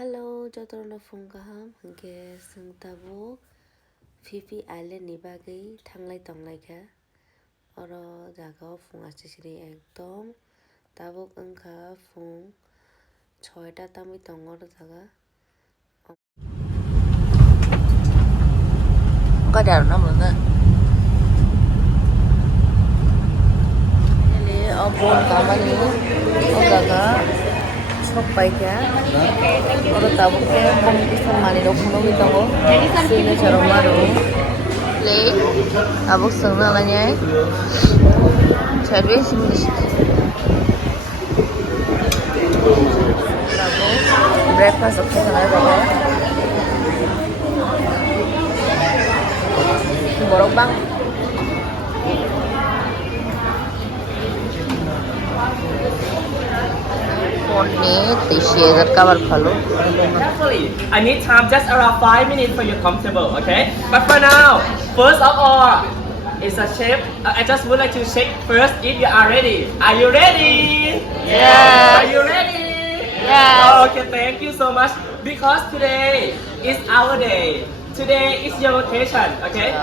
Hello, 저들은 풍감 함께 승타보 피피 아일랜드 이바기 탕라이 덩라이가 어러 자가 풍 아치시리 액돔 따복 응가 풍 저에다 땀이 덩어로 자가 có đèo nó mọi người đây là ông buôn cả mấy đứa ông là có sốc bay cá orang tahu ke kompetisi mana dok mau kita mau sini cara maru le abuk sana lanya cari sini breakfast oke sana bawa borong bang I need time just around 5 minutes for you comfortable, okay? But for now, first of all, it's a shape. I just would like to check first if you are ready. Are you ready? Yeah. Are you ready? Yeah. Okay, thank you so much. Because today is our day. Today is your vacation, okay?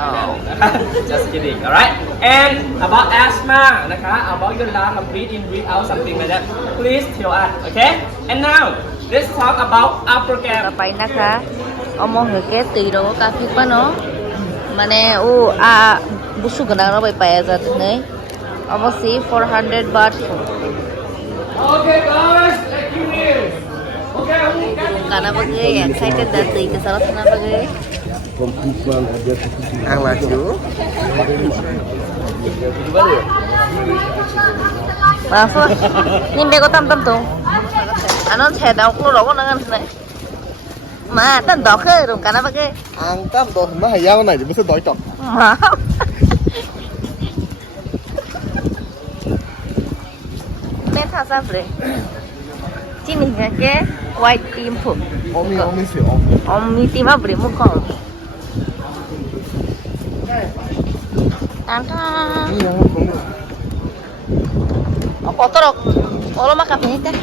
Just kidding, alright? And about asthma, about your lung, breathe in, breathe out, something like that. Please tell us, okay? And now, let's talk about our program. ต่อไปนะคะเอามองเห็นแกตีเราก็การพิกป่ะเนาะมันเนี่ยบุษกันเราไปอาจารย์เนี่ยเอามาสิ400 baht Okay, guys, thank you. Okay, karena bagai excited danตีke salah sana bagai Ang laju. Maaf, ni bego tam tu. Anon saya dah aku lawan dengan sana. Ma, tan dok ke dong karena bagai. Ang tam to mà hayao này thì mới sẽ đói chọc. Maaf. Nên thà sao vậy? Chỉ nhìn cái white team phục. Omi sửa om. Om team apa beri muka? Tantang. Iya, không. Apa terok? Kalau makan ini teh.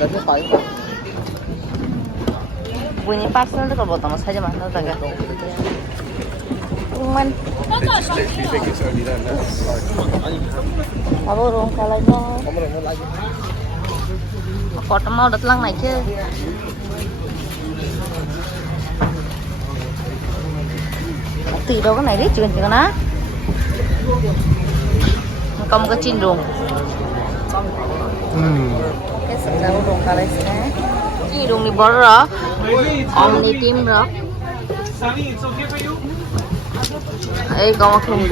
Nanti phải. Bunyi parcel tu kalau botol saja mana tak ada. Cuman. Apa orang kalau mau? Không được lagi. Có tấm màu đất lăng này chứ. Từ đâu cái này đấy chuyện cái nó. Có một cái chín ruộng. Cái sợi rau ruộng cả lấy xe. Cái ruộng này bỏ rõ. Ông đi tìm rõ. Sunny, it's okay for you? Ấy có một thùng.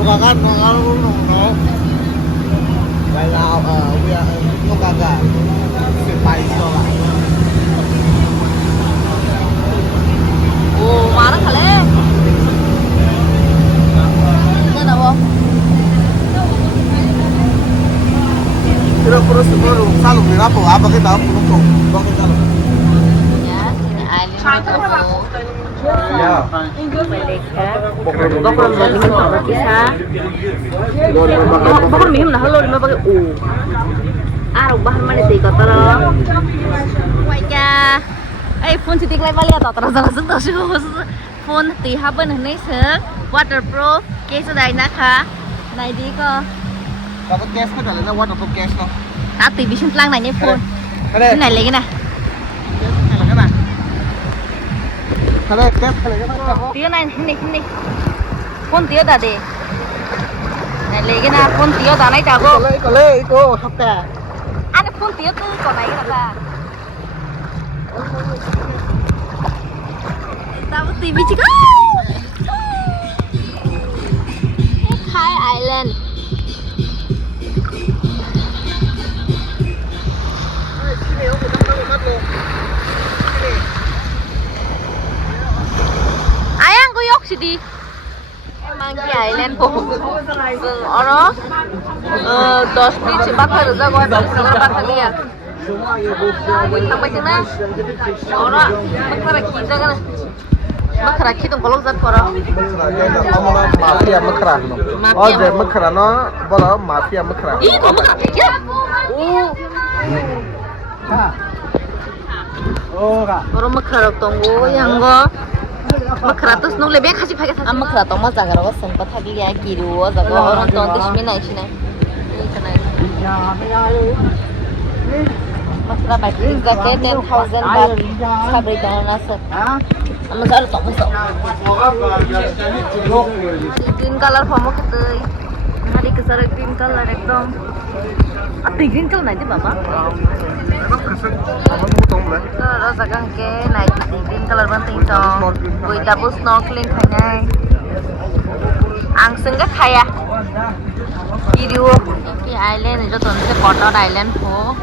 Bukan kalau no. Đây là we are no gaga. Sẽ phải cho lại. Ồ, mà nó khá lẽ. Ini apa? Terus kalau berapa apa kita perlu kok kita. Ya, ini island. Ya. Mereka bakal minum apa kisah? Bakal minum nah lo lima pakai rubah mana sih kata lo? Wajah, phone cetik lagi balik atau terus terus phone tiha pun ini sek waterproof case sudah naka, naik di ko. Dapat cash kan là waterproof cash no. Tapi bisa telang nanya phone. Đây. Ini lagi nah. Các bạn. Đây, cash cái này các bạn. Tía này, ini. Phone tía đã đi. Này lagi nah phone tía đã này chào cô. Có lẽ cô học cả. Ada phone tía tu còn này kata. Tahu TV juga. Thai Island. Ayang kuyok sih di. Emang 피피 아일랜드 알아? 10 bác được ra ngoài bác sẽ bác thằng đi à quỳnh thằng bạch này 알아? bác ra khi ra cái này bác ra khi tung kalau zat kora Mafia Mekra. Oh, the Mekra no, bola Mafia Mekra. 이 너무 갑자기야? 오 바로 마크라 동고 양거 마크라 또 스노우 레벨 같이 파게 사 마크라 또 맞아 그러고 선바 타기야 기루어 저거 어런 또 뜻이 나이시네 마크라 바이크 자켓 10,000 baht sabri dona sir amma sar to muso green color formo ke tei hari ke sar green color ekdom ati green color nai de baba Đó là cái này thì green color bên tin to với double snorkeling khai ngay ăn xứng cái thay à video cái island này cho tuần sẽ có đó island phố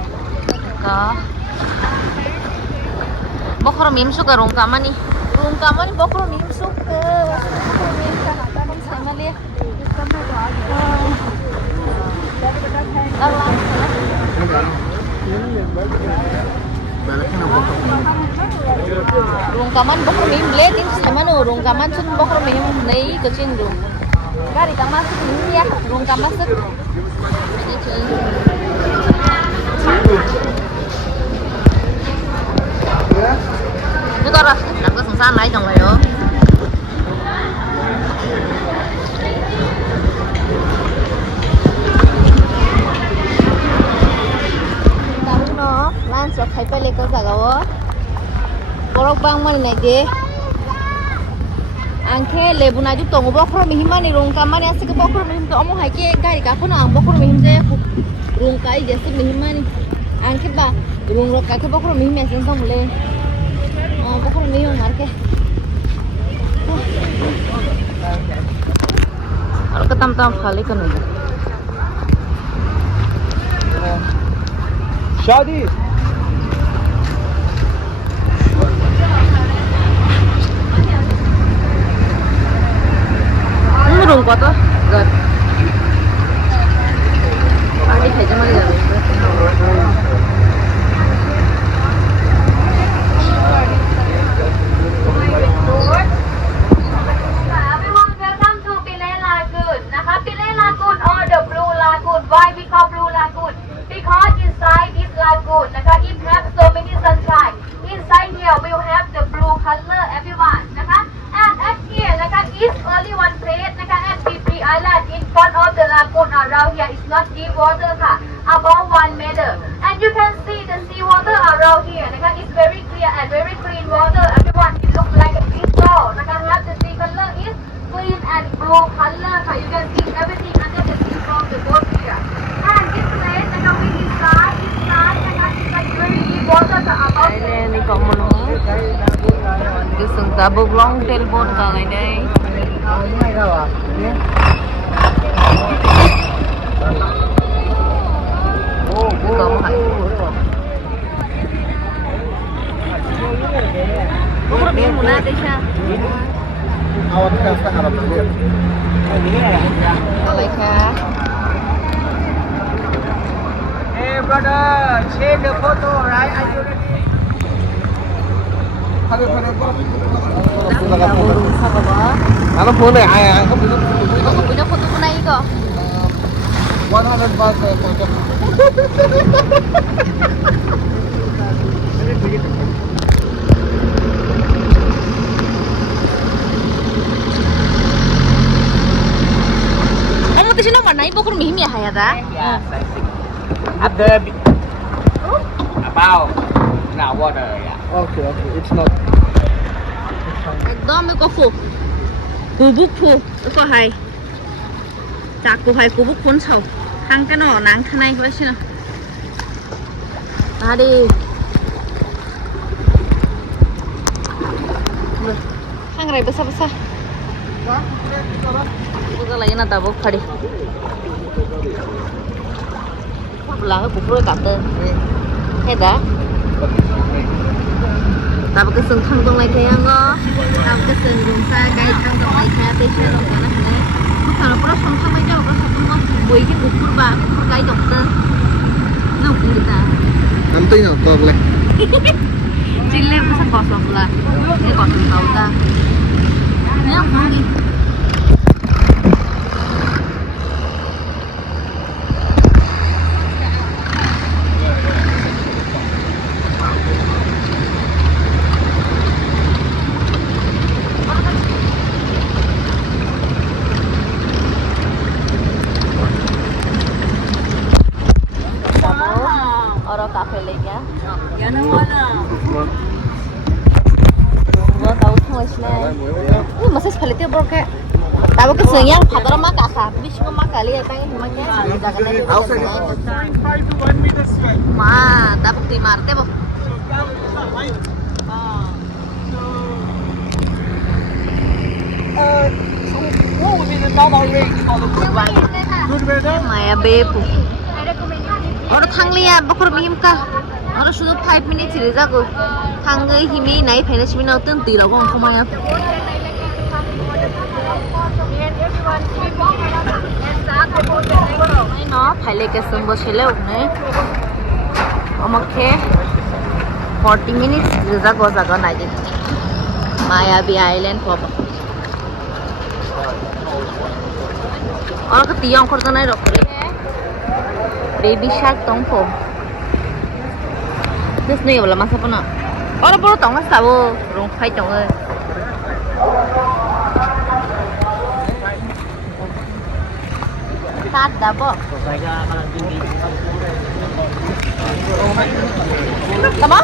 có bốc rồi mím suka rong kamani bốc rồi mím suka không sai mà liệt rong kaman bokro mim blade in sama no rong kaman sun bokro mim nei kecin rong gari kaman sun ya rong kaman sun itu kok ras aku sengsan lai dong yo lan so khai pele ko jagao borok bang mani nai de angke lebu na ju tongo bokro mi himani rong kamani ase ke bokro mi him to omo hai ke gari ka phona ang bokro mi him je rong kai je se mi himani angke ba rong ro ka ke bokro mi him sen sam le bokro mi him mar ke ar ka tam khali kan ne Shadi. rung quá to rồi đi phải cho nó đi Everyone, welcome to Pile Lagoon. Pile Lagoon or the Blue Lagoon. Why we call Blue Lagoon? Because inside this lagoon, it has so many sunshine. Inside here, we'll have the blue color, everyone. And at here, is only one place. At PP Island, in front of the lagoon around here, it's not deep water, about 1 meter. And you can see the sea water around here. It's very clear and very clean water. Everyone, it looks like a crystal. Have the sea color is clean and blue color. You can see everything under the sea from the boat here. And this place, we inside, it's like very deep water about đây này còn một cái sừng cá bông long trên bồn cả ngày đây còn hả bông nó biến một nát đấy sao Awak kan sekarang berlihat. lại khá Hey brother, take the photo, right? Are you ready? Ano po na ay ang Ako pinafoto ko na ito 100 baht sa photo. Ano ito siya naman? Naipo ko rumihimi ya ta? Yes, I think. After about now water, yeah. Okay, it's not. একদম কফু কুবুক ফু তো high চাকু high কুবুক phone ছাও হাংকে ন নাং খানাই হয়েছে না আরে হাংরাই বসা বসা বুঝা লাগে না তাবো ফাড়ি là cục rơi cặp tên thế đã tại cái sừng thăng con này kìa ngó tao cái sừng dùng xa cây thăng con này kìa bây giờ nó này 사람보다 성상하게 하고 성상만 보이게 못 풀봐 가이도 없다 nó cũng được à Nắm tin ở cược này. trên lên nó sẽ có sọc là cái còn từ hậu ta nhá không đi Oro cafe lagi ya. Ya mana? Gua tahu semua istilahnya. Ini masih sekali tiap borke. Tahu kesengnya padahal mak kakak. Tapi cuma mak kali ya pengen cuma kayak jangan lagi. Ma, tapi di marte boh. What would be the normal rate for the good one? Good weather? Maya bepu. Oro thanglia bakor mihim ka. Oro sudah 5 minutes ini jago. Thanggai himi naik finish mina utun tira kong kumaya. Nó phải lấy cái sừng bò xí leo này. Oke, 40 minutes juga gua jaga naik. Mayabi Island kok. Orang ketiang korban naik dokter. Baby shark tongpo. Terus nih belum masa pernah. Orang baru tahu nggak tahu, rong kai tahu. Start dah bo. Apa?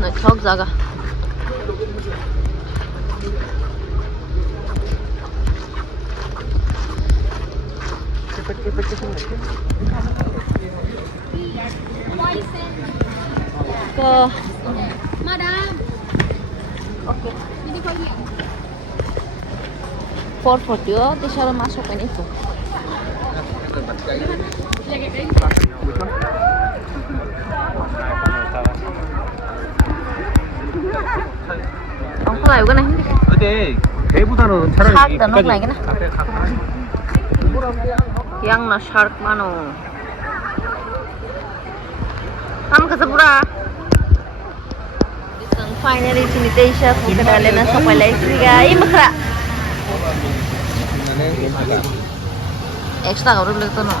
Nak chok jaga. Ke Madam. Okay. Ini pergi. 440 di sana masuk ini tuh. Ông có lại cái này không? 근데 배보다는 차라리 Shark 더 너무 많이 나. 카페 Yang na shark mano. Kamu kesepura. Isang finally sini Asia bukan ada na sa palestra guys. Makra. Extra kau boleh tu no.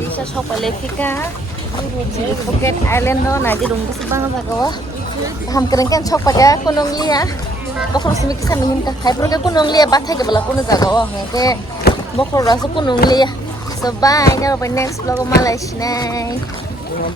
Bisa sa palestra. Phuket Island no na di rumbu sebang jaga. हम करेंगे छक पजा कुनों लिया बखर से mix में हिंता hyper के कुनों लिया बात है के बला कुनों जगह है के बखर रासो कुनों लिया so bye now by next vlog of Malaysia.